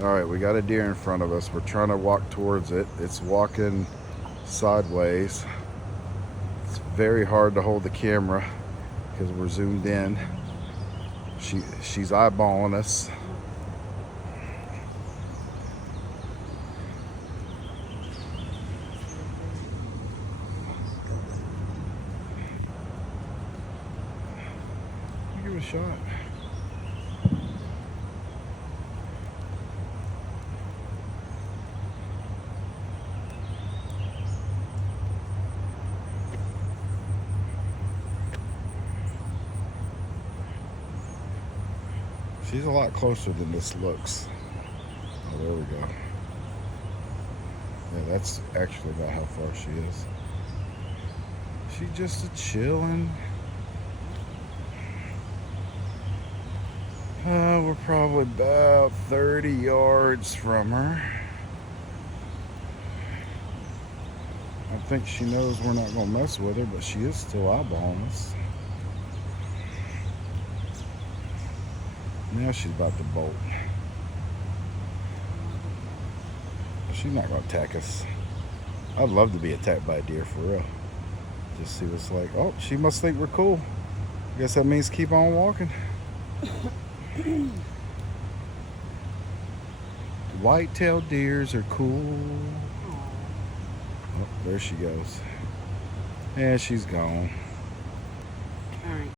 All right, we got a deer in front of us. We're trying to walk towards it. It's walking sideways. It's very hard to hold the camera because we're zoomed in. She's eyeballing us. Give it a shot. She's a lot closer than this looks. Oh, there we go. Yeah, that's actually about how far she is. She's just a chilling. We're probably about 30 yards from her. I think she knows we're not going to mess with her, but she is still eyeballing us. Now she's about to bolt. She's not going to attack us. I'd love to be attacked by a deer, for real. Just see what it's like. Oh, she must think we're cool. I guess that means keep on walking. White-tailed deers are cool. Oh, there she goes. And she's gone. All right.